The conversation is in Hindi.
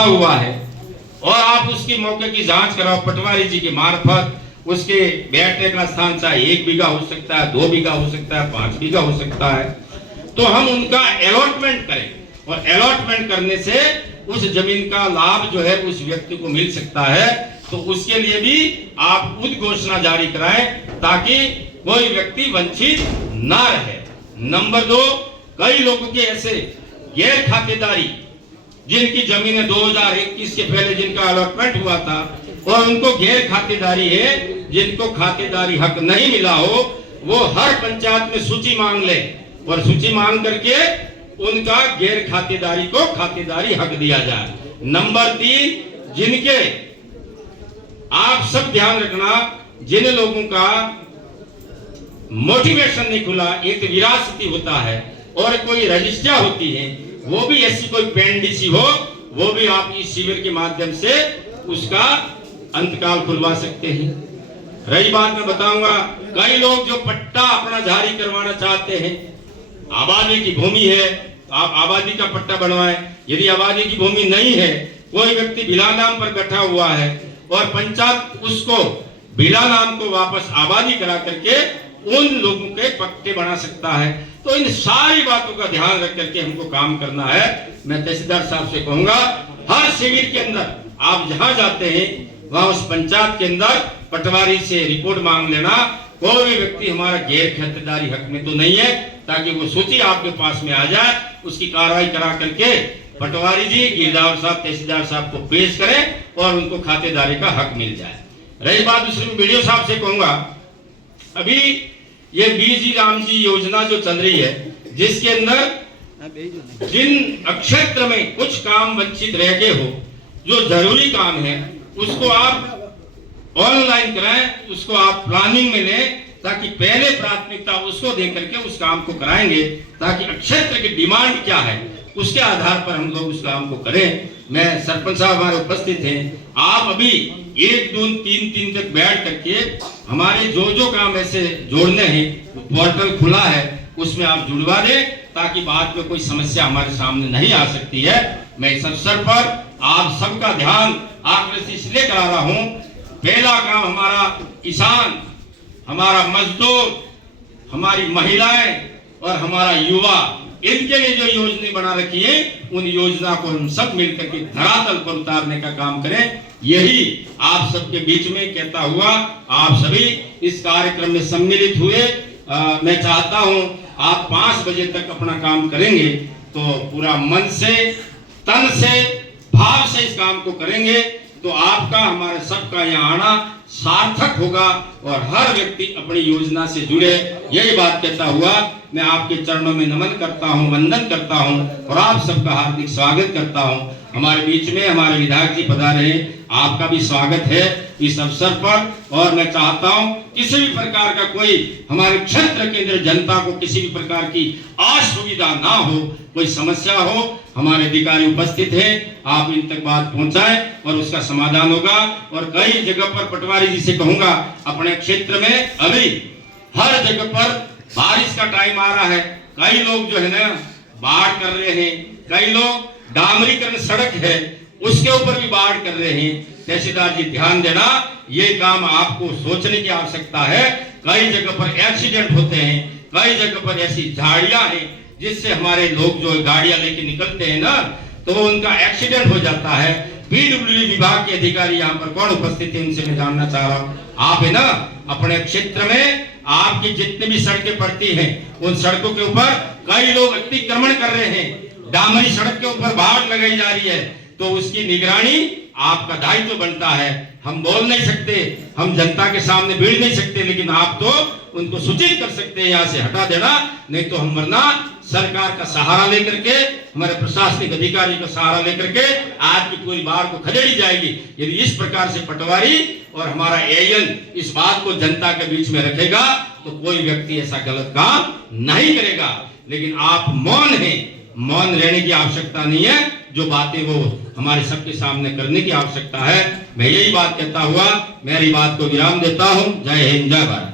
बढ़ा हुआ है और आप उसकी मौके की जांच कराओ पटवारी जी के मार्फत, उसके बैठने का स्थान चाहे 1 बीघा हो सकता है, 2 बीघा हो सकता है, 5 बीघा हो सकता है, तो हम उनका अलॉटमेंट करें और अलॉटमेंट करने से उस जमीन का लाभ जो है उस व्यक्ति को मिल सकता है। तो उसके लिए भी आप उद्घोषणा जारी कराएं ताकि कोई व्यक्ति वंचित ना रहे। नंबर 2, कई लोगों के ऐसे गैर खातेदारी जिनकी जमीनें 2021 के पहले जिनका अलॉटमेंट हुआ था और उनको गैर खातेदारी है, जिनको खातेदारी हक नहीं मिला हो, वो हर पंचायत में सूची मांग ले और सूची मांग करके उनका गैर खातेदारी को खातेदारी हक दिया जाए। नंबर 3, जिनके आप सब ध्यान रखना, जिन लोगों का मोटिवेशन नहीं खुला, एक विरासती होता है और कोई रजिस्ट्रा होती है, वो भी ऐसी कोई पेंडिसी हो, वो भी आप इस शिविर के माध्यम से उसका अंतकाल खुलवा सकते हैं। रही बात मैं बताऊंगा, कई लोग जो पट्टा अपना जारी करवाना चाहते हैं, आबादी की भूमि है तो आप आबादी का पट्टा बनवाएं। यदि आबादी की भूमि नहीं है, कोई व्यक्ति बिला नाम पर बैठा हुआ है और पंचायत उसको बिला नाम को वापस आबादी करा करके उन लोगों के पट्टे बना सकता है। तो इन सारी बातों का ध्यान रख करके हमको काम करना है। मैं तहसीलदार साहब से कहूंगा, हर शिविर के अंदर आप जहां जाते हैं वहां उस पंचायत के अंदर पटवारी से रिपोर्ट मांग लेना, कोई भी व्यक्ति हमारा गैर खातेदारी हक में तो नहीं है, ताकि वो सूची आपके पास में आ जाए, उसकी कार्रवाई करा करके पटवारी जी, गिरदावर साहब, तहसीलदार साहब को पेश करें और उनको खातेदारी का हक मिल जाए। रही बात दूसरी, वीडियो साहब से कहूंगा, अभी ये बीजी राम जी योजना जो चल रही है, जिसके अंदर जिन क्षेत्र में कुछ काम वंचित रह गए हो, जो जरूरी काम है उसको आप ऑनलाइन कराएं, उसको आप प्लानिंग में लें, ताकि पहले प्राथमिकता उसको दे करके उस काम को कराएंगे, ताकि क्षेत्र की डिमांड क्या है उसके आधार पर हम लोग उस काम को करें। मैं सरपंच साहब हमारे उपस्थित हैं, आप अभी 1, 2, 3 तक बैठ करके हमारे जो काम ऐसे जोड़ने हैं, पोर्टल खुला है, उसमें आप जुड़वा दें, ताकि बाद में कोई समस्या हमारे सामने नहीं आ सकती है। मैं इस अवसर पर आप सबका ध्यान आग्रह से इसलिए करा रहा हूं, पहला काम हमारा किसान, हमारा मजदूर, हमारी महिलाएं और हमारा युवा, इनके लिए जो योजना बना रखी है, उन योजना को हम सब मिलकर के धरातल पर उतारने का काम करें। यही आप सबके बीच में कहता हुआ आप सभी इस कार्यक्रम में सम्मिलित हुए। मैं चाहता हूं आप 5 बजे तक अपना काम करेंगे तो पूरा मन से, तन से, भाव से इस काम को करेंगे तो आपका, हमारे सबका यहाँ आना सार्थक होगा और हर व्यक्ति अपनी योजना से जुड़े। यही बात कहता हुआ मैं आपके चरणों में नमन करता हूँ, वंदन करता हूँ और आप सबका हार्दिक स्वागत करता हूँ। हमारे बीच में हमारे विधायक जी पधारे हैं, आपका भी स्वागत है इस अवसर पर। और मैं चाहता हूँ किसी भी प्रकार का कोई हमारे क्षेत्र के अंदर जनता को किसी भी प्रकार की असुविधा ना हो, कोई समस्या हो, हमारे अधिकारी उपस्थित हैं, आप इन तक बात पहुंचाएं और उसका समाधान होगा। और कई जगह पर पटवारी जी से कहूंगा, अपने क्षेत्र में अभी हर जगह पर बारिश का टाइम आ रहा है, कई लोग जो है ना बाढ़ कर रहे हैं, कई लोग डामरीकरण सड़क है उसके ऊपर भी बाढ़ कर रहे हैं। तहसीलदार जी ध्यान देना, ये काम आपको सोचने की आवश्यकता है। कई जगह पर एक्सीडेंट होते हैं, कई जगह पर ऐसी झाड़ियां हैं जिससे हमारे लोग जो गाड़ियां लेके निकलते हैं ना, तो उनका एक्सीडेंट हो जाता है। पीडब्ल्यूडी विभाग के अधिकारी यहाँ पर कौन उपस्थित है, उनसे मैं जानना चाह रहा हूँ। आप है ना अपने क्षेत्र में आपकी जितनी भी सड़कें पड़ती हैं, उन सड़कों के ऊपर कई लोग अतिक्रमण कर रहे हैं, डामरी सड़क के ऊपर बाढ़ लगाई जा रही है, तो उसकी निगरानी आपका दायित्व बनता है। हम बोल नहीं सकते, हम जनता के सामने भीड़ नहीं सकते, लेकिन आप तो उनको सूचित कर सकते हैं यहाँ से हटा देना, नहीं तो हम वरना सरकार का सहारा लेकर के, हमारे प्रशासनिक अधिकारी का सहारा लेकर के आज की पूरी बाढ़ को खदेड़ी जाएगी। यदि इस प्रकार से पटवारी और हमारा एएन इस बात को जनता के बीच में रखेगा तो कोई व्यक्ति ऐसा गलत काम नहीं करेगा। लेकिन आप मौन हैं, मौन रहने की आवश्यकता नहीं है, जो बातें वो हमारे सबके सामने करने की आवश्यकता है। मैं यही बात कहता हुआ मेरी बात को विराम देता हूँ। जय हिंद, जय भारत।